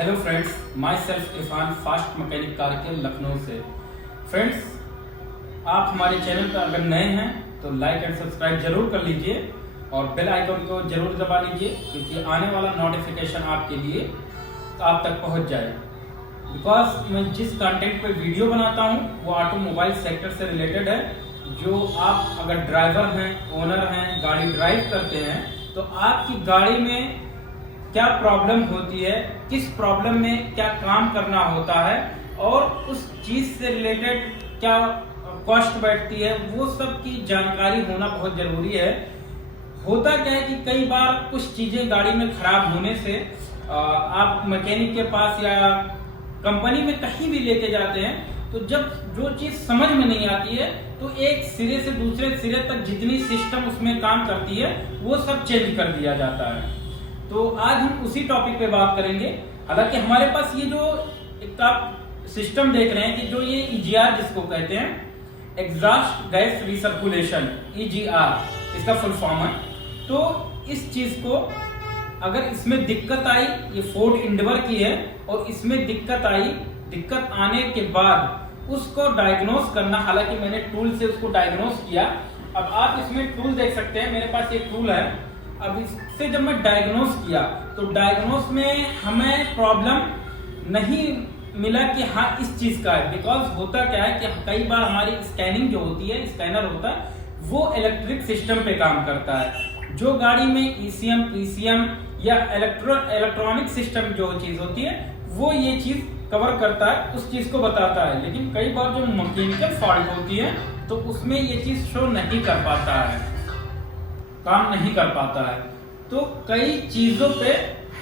Hello friends, my self Irfan fast mechanic car के लखनऊ से। Friends, आप हमारे चैनल पर अगर नए हैं तो लाइक एंड सब्सक्राइब जरूर कर लीजिए और बेल आइकन को जरूर दबा लीजिए, क्योंकि आने वाला नोटिफिकेशन आपके लिए आप तक पहुंच जाए। बिकॉज मैं जिस कंटेंट पे वीडियो बनाता हूं वो ऑटोमोबाइल सेक्टर से रिलेटेड है। जो आप अगर ड्राइवर हैं, ओनर हैं, गाड़ी ड्राइव करते हैं, तो आपकी गाड़ी में क्या प्रॉब्लम होती है, किस प्रॉब्लम में क्या काम करना होता है और उस चीज से रिलेटेड क्या कॉस्ट बैठती है, वो सब की जानकारी होना बहुत जरूरी है। होता क्या है कि कई बार कुछ चीजें गाड़ी में खराब होने से आप मैकेनिक के पास या कंपनी में कहीं भी लेके जाते हैं, तो जब जो चीज समझ में नहीं आती है तो एक सिरे से दूसरे सिरे तक जितनी सिस्टम उसमें काम करती है वो सब चेंज कर दिया जाता है। तो आज हम उसी टॉपिक पे बात करेंगे। हालांकि हमारे पास ये जो एक आप सिस्टम देख रहे हैं कि जो ये EGR जिसको कहते हैं, एग्जॉस्ट गैस रिसर्कुलेशन, EGR इसका फुल फॉर्म है। तो इस चीज को अगर इसमें दिक्कत आई, ये फोर्ड एंडेवर की है और इसमें दिक्कत आई, दिक्कत आने के बाद उसको डायग्नोस करना, हालांकि मैंने टूल से उसको डायग्नोस किया। अब आप इसमें टूल देख सकते हैं, मेरे पास एक टूल है। अब इससे जब मैं डायग्नोस किया तो डायग्नोस में हमें प्रॉब्लम नहीं मिला कि हाँ इस चीज का है। बिकॉज होता क्या है कि कई बार हमारी स्कैनिंग जो होती है, स्कैनर होता है, वो इलेक्ट्रिक सिस्टम पे काम करता है। जो गाड़ी में ECM, PCM या इलेक्ट्रॉनिक सिस्टम जो चीज होती है वो ये चीज कवर करता है, उस चीज को बताता है। लेकिन कई बार जो मैकेनिकल फॉल्ट होती है तो उसमें ये चीज शो नहीं कर पाता है, काम नहीं कर पाता है। तो कई चीजों पे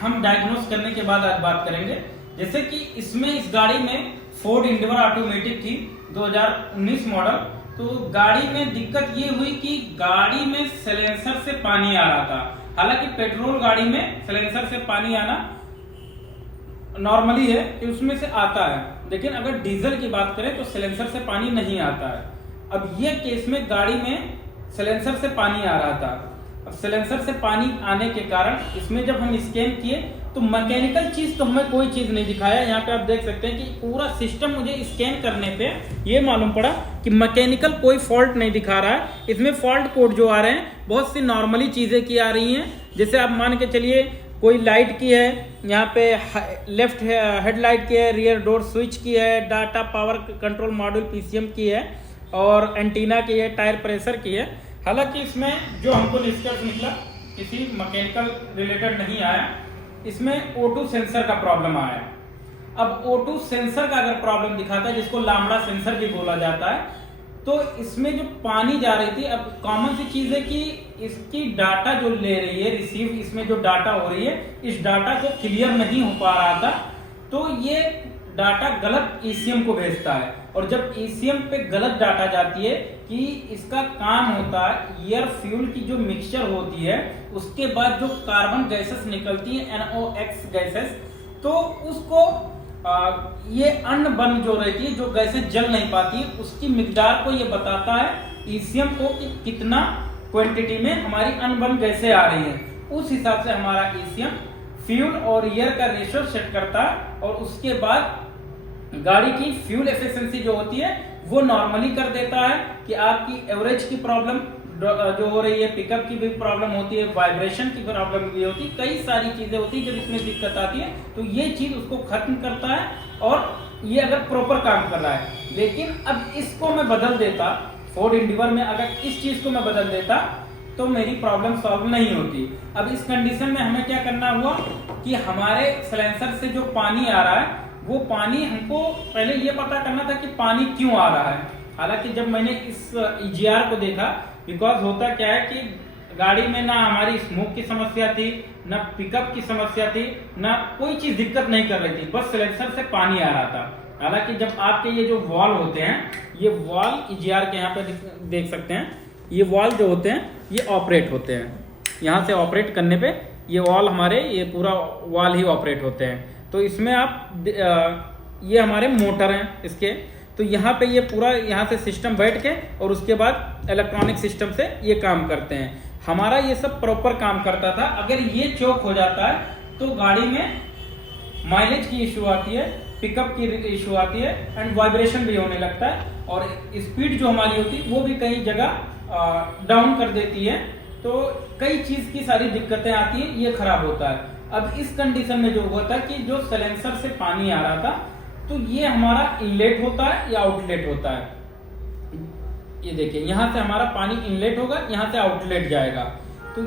हम डायग्नोस करने के बाद आज बात करेंगे। जैसे कि इसमें इस गाड़ी में फोर्ड एंडेवर ऑटोमेटिक थी, 2019 मॉडल। तो गाड़ी में दिक्कत ये हुई कि गाड़ी में सिलेंसर से पानी आ रहा था। हालांकि पेट्रोल गाड़ी में सिलेंसर से पानी आना नॉर्मली है कि उसमें से आता है, लेकिन अगर डीजल की बात करें तो सिलेंसर से पानी नहीं आता है। अब ये केस में गाड़ी में सिलेंसर से पानी आ रहा था। अब सिलेंसर से पानी आने के कारण इसमें जब हम स्कैन किए तो मैकेनिकल चीज तो हमें कोई चीज नहीं दिखाया। यहाँ पे आप देख सकते हैं कि पूरा सिस्टम मुझे स्कैन करने पे ये मालूम पड़ा कि मैकेनिकल कोई फॉल्ट नहीं दिखा रहा है। इसमें फॉल्ट कोड जो आ रहे हैं बहुत सी नॉर्मली चीजें की आ रही हैं। जैसे आप मान के चलिए कोई लाइट की है, यहाँ पे लेफ्ट हेडलाइट की है, रियर डोर स्विच की है, data power control module PCM की है और एंटीना की है, टायर प्रेशर की है। हालांकि इसमें जो हमको निष्कर्ष निकला किसी मैकेनिकल रिलेटेड नहीं आया, इसमें O2 सेंसर का प्रॉब्लम आया। अब O2 सेंसर का अगर प्रॉब्लम दिखाता है, जिसको लामड़ा सेंसर भी बोला जाता है, तो इसमें जो पानी जा रही थी, अब कॉमन सी चीज है कि इसकी डाटा जो ले रही है, रिसीव इसमें जो डाटा हो रही है, इस डाटा को क्लियर नहीं हो पा रहा था। तो ये डाटा गलत ECM को भेजता है और जब ECM पे गलत डाटा जाती है कि इसका काम होता है एयर फ्यूल की जो मिक्सचर होती है, उसके बाद जो कार्बन गैसेस निकलती है NOx गैसेस, तो उसको ये अनबर्न जो रहती है, जो गैसेस जल नहीं पाती, उसकी मिकदार को ये बताता है ECM को कि कितना क्वांटिटी में हमारी अनबर्न गैसें आ रही है। उस हिसाब से हमारा ECM फ्यूल और एयर का रेशियो सेट करता है और उसके बाद गाड़ी की फ्यूल एफिशिएंसी जो होती है वो नॉर्मली कर देता है कि आपकी एवरेज की प्रॉब्लम जो हो रही है, पिकअप की भी प्रॉब्लम होती है, वाइब्रेशन की प्रॉब्लम भी होती है, कई सारी चीजें होती है। जब इसमें दिक्कत आती है तो ये चीज उसको खत्म करता है और ये अगर प्रॉपर काम कर रहा है। लेकिन अब इसको मैं बदल देता, फोर्ड एंडेवर में अगर इस चीज को मैं बदल देता तो मेरी प्रॉब्लम सॉल्व नहीं होती। अब इस कंडीशन में हमें क्या करना हुआ कि हमारे सिलेंसर से जो पानी आ रहा है वो पानी हमको पहले ये पता करना था कि पानी क्यों आ रहा है। हालांकि जब मैंने इस EGR को देखा, बिकॉज होता क्या है कि गाड़ी में ना हमारी स्मोक की समस्या थी, ना पिकअप की समस्या थी, ना कोई चीज दिक्कत नहीं कर रही थी, बस सिलेंसर से पानी आ रहा था। हालांकि जब आपके ये जो वॉल होते हैं, ये वॉल EGR के यहाँ पे देख सकते हैं, ये वॉल जो होते हैं ये ऑपरेट होते हैं। यहाँ से ऑपरेट करने पे ये वॉल हमारे, ये पूरा वॉल ही ऑपरेट होते हैं। तो इसमें आप ये हमारे मोटर हैं इसके, तो यहाँ पे ये पूरा यहाँ से सिस्टम बैठ के और उसके बाद इलेक्ट्रॉनिक सिस्टम से ये काम करते हैं। हमारा ये सब प्रॉपर काम करता था। अगर ये चौक हो जाता है तो गाड़ी में माइलेज की इशू आती है, पिकअप की इशू आती है एंड वाइब्रेशन भी होने लगता है और स्पीड जो हमारी होती है वो भी कई जगह डाउन कर देती है। तो कई चीज की सारी दिक्कतें आती हैं, ये खराब होता है। अब इस कंडीशन में जो होता है कि जो साइलेंसर से पानी आ रहा था तो ये हमारा इनलेट होता है या आउटलेट होता है। ये देखिए यहां से हमारा पानी इनलेट होगा, यहां से आउटलेट जाएगा। तो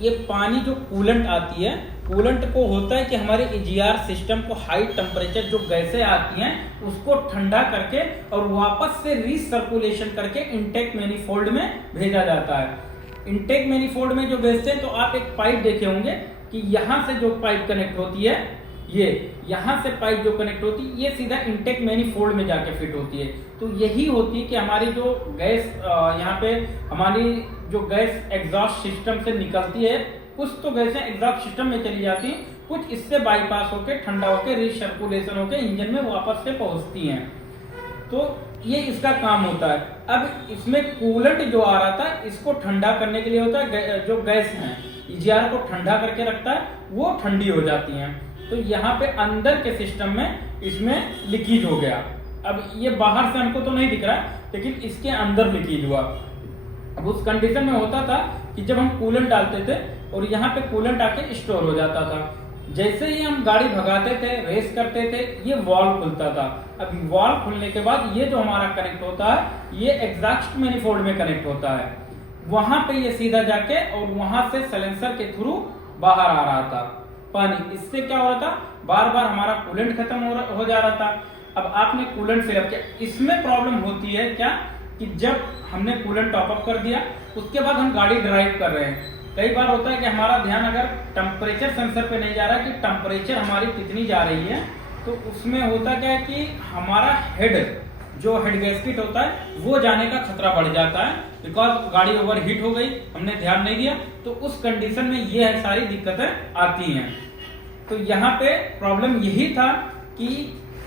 ये पानी जो कूलेंट आती है, कूलेंट को होता है कि हमारे ईजीआर सिस्टम को हाई टेम्परेचर जो गैसें आती हैं उसको ठंडा करके और वापस से रीसर्कुलेशन करके इनटेक मैनिफोल्ड में भेजा जाता है। इनटेक मैनिफोल्ड में जो भेजते हैं तो आप एक पाइप देखे होंगे कि यहाँ से जो पाइप कनेक्ट होती है, ये यहाँ से पाइप जो कनेक्ट होती है ये सीधा इनटेक मैनिफोल्ड में जाके फिट होती है। तो यही होती है कि हमारी जो गैस यहाँ पे हमारी जो गैस एग्जॉस्ट सिस्टम से निकलती है, कुछ तो गैसें एग्जॉस्ट सिस्टम में चली जाती हैं, कुछ इससे बाईपास होके ठंडा होके रिसर्कुलेशन होके इंजन में वापस से पहुंचती हैं। तो ये इसका काम होता है। अब इसमें कूलेंट जो आ रहा था इसको ठंडा करने के लिए होता है, जो गैस है ईजीआर को ठंडा करके रखता है, वो ठंडी हो जाती हैं। तो यहाँ पे अंदर के सिस्टम में इसमें लीकेज हो गया। अब ये बाहर से हमको तो नहीं दिख रहा लेकिन इसके अंदर लीकेज हुआ। अब उस कंडीशन में होता था कि जब हम कूलेंट डालते थे और यहाँ पे कूलेंट आके स्टोर हो जाता था, जैसे ही हम गाड़ी भगाते थे, रेस करते थे, ये वॉल्व खुलता था। अब वॉल्व खुलने के बाद ये जो हमारा कनेक्ट होता है ये एग्जॉस्ट मैनिफोल्ड में कनेक्ट होता है, वहां पे ये सीधा जाके और वहां से साइलेंसर के थ्रू बाहर आ रहा था पानी। इससे क्या हो रहा था, बार बार हमारा कूलेंट खत्म हो जा रहा था। अब आपने कूलेंट फिलअप किया, इसमें प्रॉब्लम होती है क्या कि जब हमने कूलेंट टॉपअप कर दिया उसके बाद हम गाड़ी ड्राइव कर रहे हैं, कई बार होता है कि हमारा ध्यान अगर टेम्परेचर सेंसर पे नहीं जा रहा कि टेम्परेचर हमारी कितनी जा रही है, तो उसमें होता क्या है कि हमारा हेड जो हेड गैस्केट होता है वो जाने का खतरा बढ़ जाता है, बिकॉज गाड़ी ओवर हीट हो गई, हमने ध्यान नहीं दिया। तो उस कंडीशन में ये सारी दिक्कतें आती हैं। तो यहाँ पे प्रॉब्लम यही था कि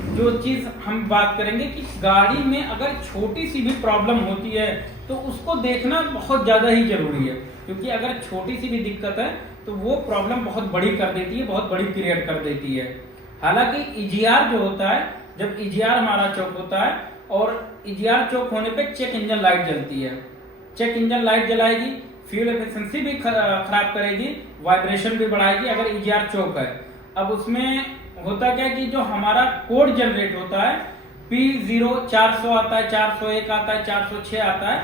जो चीज हम बात करेंगे कि गाड़ी में अगर छोटी सी भी प्रॉब्लम होती है तो उसको देखना बहुत ज्यादा ही जरूरी है, क्योंकि अगर छोटी सी भी दिक्कत है तो वो प्रॉब्लम बहुत बड़ी कर देती है, बहुत बड़ी क्रिएट कर देती है। हालांकि ईजीआर जो होता है, जब ईजीआर हमारा चौक होता है और ईजीआर चौक होने पे चेक इंजन लाइट जलती है, चेक इंजन लाइट जलाएगी, फ्यूल एफिशिएंसी भी खराब करेगी, वाइब्रेशन भी बढ़ाएगी अगर ईजीआर चौक है। अब उसमें होता क्या कि जो हमारा कोड जनरेट होता है P0 400 आता है, 401 आता है, 406 आता है,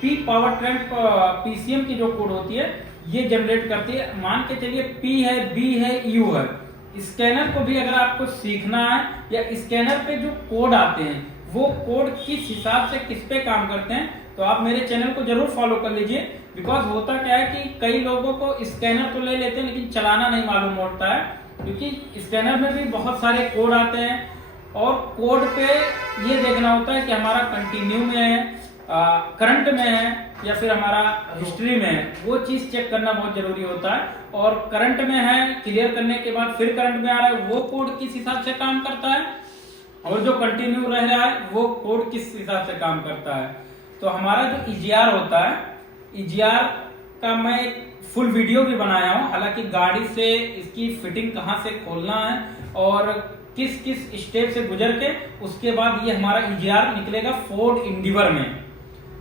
P पावर ट्रेंड PCM की जो कोड होती है ये जनरेट करती है। मान के चलिए P है, B है, U है। स्कैनर को भी अगर आपको सीखना है या स्कैनर पे जो कोड आते हैं वो कोड किस हिसाब से किस पे काम करते हैं तो आप मेरे चैनल को जरूर फॉलो कर लीजिए। बिकॉज होता क्या है कि कई लोगों को स्कैनर तो ले लेते हैं लेकिन चलाना नहीं मालूम होता है, क्योंकि स्कैनर में भी बहुत सारे कोड आते हैं और कोड पे ये देखना होता है कि हमारा कंटिन्यू में है, करंट में है या फिर हमारा हिस्ट्री में है, वो चीज चेक करना बहुत जरूरी होता है। और करंट में है, क्लियर करने के बाद फिर करंट में आ रहा है, वो कोड किस हिसाब से काम करता है, और जो कंटिन्यू रह रहा है वो कोड किस हिसाब से काम करता है। तो हमारा जो ईजीआर होता है, ईजीआर का मैं एक फुल वीडियो भी बनाया हूं, हालांकि गाड़ी से इसकी फिटिंग कहां से खोलना है और किस किस स्टेप से गुजर के उसके बाद ये हमारा ईजीआर निकलेगा फोर्ड इंडिवर में।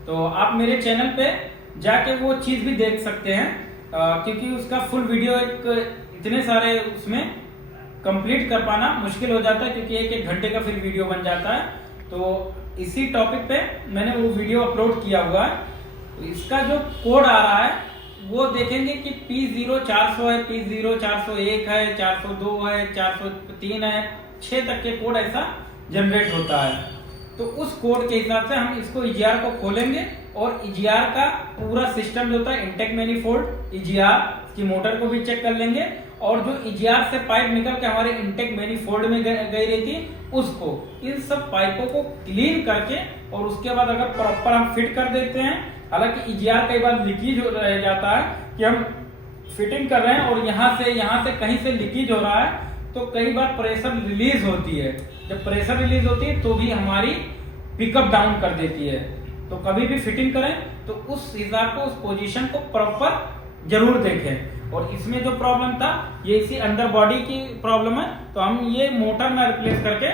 तो आप मेरे चैनल पे जाके वो चीज भी देख सकते हैं, क्योंकि उसका फुल वीडियो इतने सारे उसमें कंप्लीट कर पाना मुश्किल हो जाता है, क्योंकि एक घंटे का फिर वीडियो बन जाता है। तो इसी टॉपिक पे मैंने वो वीडियो अपलोड किया हुआ है। तो इसका जो कोड आ रहा है वो देखेंगे कि P0 400 है, P0 401 है, 402 है, 403 है, 6 तक के कोड ऐसा जनरेट होता है। तो उस कोड के हिसाब से हम इसको ईजीआर को खोलेंगे और ईजीआर का पूरा सिस्टम जो होता है, इंटेक मैनिफोल्ड, ईजीआर की मोटर को भी चेक कर लेंगे और जो ईजीआर से पाइप निकल के हमारे इंटेक मैनिफोल्ड में गई रहती उसको, इन सब पाइपों को क्लीन करके और उसके बाद अगर प्रॉपर हम फिट कर देते हैं। हालांकि ईजीआर कई बार लीकेज रह जाता है कि हम फिटिंग कर रहे हैं और यहाँ से कहीं से लीकेज हो रहा है, तो कई बार प्रेशर रिलीज होती है। जब प्रेशर रिलीज होती है तो भी हमारी पिकअप डाउन कर देती है। तो कभी भी फिटिंग करें तो उस हिसाब को, उस पोजीशन को प्रॉपर जरूर देखें। और इसमें जो प्रॉब्लम था ये इसी अंडर बॉडी की प्रॉब्लम है, तो हम ये मोटर में रिप्लेस करके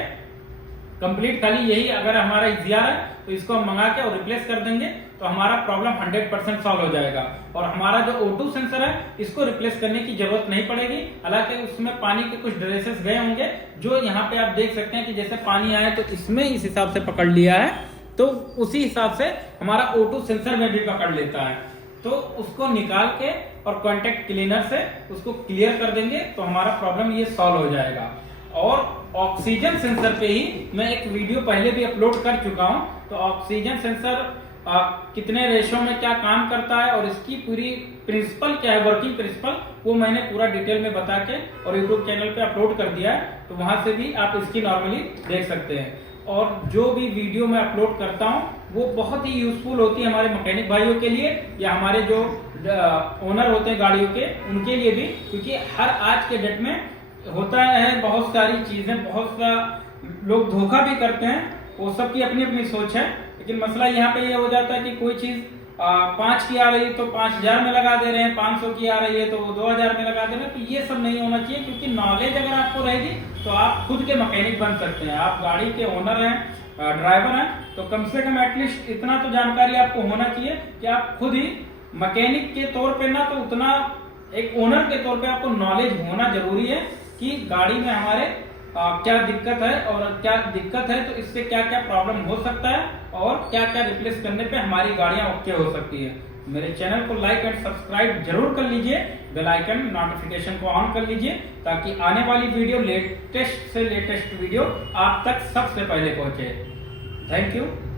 कंप्लीट, खाली यही अगर हमारा EGR है तो इसको हम मंगा के और रिप्लेस कर देंगे तो हमारा प्रॉब्लम 100% सॉल्व हो जाएगा। और हमारा जो O2 सेंसर है इसको रिप्लेस करने की जरूरत नहीं पड़ेगी। हालांकि उसमें पानी के कुछ ड्रेसेस गए होंगे, जो यहाँ पे आप देख सकते हैं कि जैसे पानी आया तो इसमें इस हिसाब से पकड़ लिया है, तो उसी हिसाब से हमारा O2 सेंसर में भी पकड़ लेता है। तो उसको निकाल के और कॉन्टेक्ट क्लीनर से उसको क्लियर कर देंगे तो हमारा प्रॉब्लम ये सॉल्व हो जाएगा। और ऑक्सीजन सेंसर पे ही मैं एक वीडियो पहले भी अपलोड कर चुका हूं, तो ऑक्सीजन सेंसर कितने रेशो में क्या काम करता है और इसकी पूरी प्रिंसिपल क्या है, वर्किंग प्रिंसिपल, वो मैंने पूरा डिटेल में बता के और यूट्यूब चैनल पे अपलोड कर दिया है, तो वहां से भी आप इसकी नॉर्मली देख सकते हैं। और जो भी वीडियो मैं अपलोड करता हूं वो बहुत ही यूजफुल होती है हमारे मैकेनिक भाइयों के लिए या हमारे जो ओनर होते हैं गाड़ियों के, उनके लिए भी, क्योंकि हर आज के डेट में होता है बहुत सारी चीजें, बहुत सा लोग धोखा भी करते हैं, वो सबकी अपनी अपनी सोच है। लेकिन मसला यहाँ पे ये हो जाता है कि कोई चीज 5 की आ रही है तो 5000 में लगा दे रहे हैं, 500 की आ रही है तो 2000 में लगा दे रहे हैं, तो ये सब नहीं होना चाहिए। क्योंकि नॉलेज अगर आपको रहेगी तो आप खुद के मैकेनिक बन सकते हैं। आप गाड़ी के ओनर हैं, ड्राइवर हैं, तो कम से कम एटलीस्ट इतना तो जानकारी आपको होना चाहिए कि आप खुद ही मैकेनिक के तौर पे ना, तो उतना एक ओनर के तौर पे आपको नॉलेज होना जरूरी है कि गाड़ी में हमारे क्या दिक्कत है और क्या दिक्कत है तो इससे क्या क्या प्रॉब्लम हो सकता है और क्या क्या रिप्लेस करने पे हमारी गाड़ियां ओके हो सकती है। मेरे चैनल को लाइक एंड सब्सक्राइब जरूर कर लीजिए, बेल आइकन नोटिफिकेशन को ऑन कर लीजिए ताकि आने वाली वीडियो लेटेस्ट से लेटेस्ट वीडियो आप तक सबसे पहले पहुंचे। Thank you.